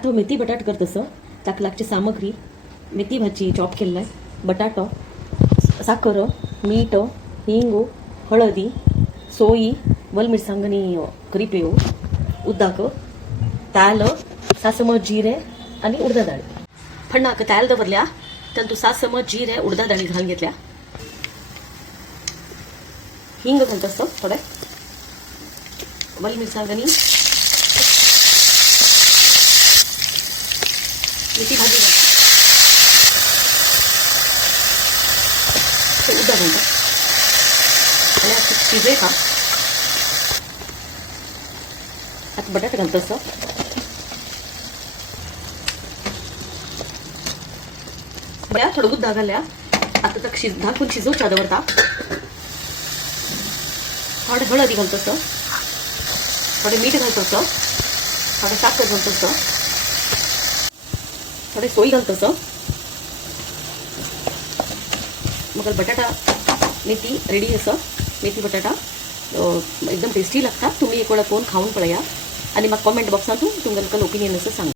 आता मेथी बटाट करतसं ताका लागची सामग्री मेथी भाजी चॉप केल्लाय, बटाटो, साखर, मीठ, हिंगू, हळदी, सोई, वलमिरसांगनी करिपेव, उद्दाक, ताल, सासम जिरे आणि उडदा डाळ. फण्णाक ताल दवरल्या तातूंत सासम जिरे उडदा डाळी घालून घेतल्या. हिंग घालतसं थोडे, वलमिरसांगनी, मेथी भाजी घालतात, उद्दा घालतात आणि आता शिजले का आता बटाटे घालतसं. बऱ्या थोडं उद्दा घालल्या. आता तक झाकून शिजवच्या दवरता. थोडे हळदी घालतसं, थोडे मीठ घालतसं, थोडे साखर घालतसं, थोडे सोई घालतसं. मग बटाटा मेथी रेडी असं. मेथी बटाटा एकदम टेस्टी लागतात. तुम्ही एक वेळा कोण खाऊन पळया आणि मग कॉमेंट बॉक्सातून तुमचं ओपिनियन असं सांगा.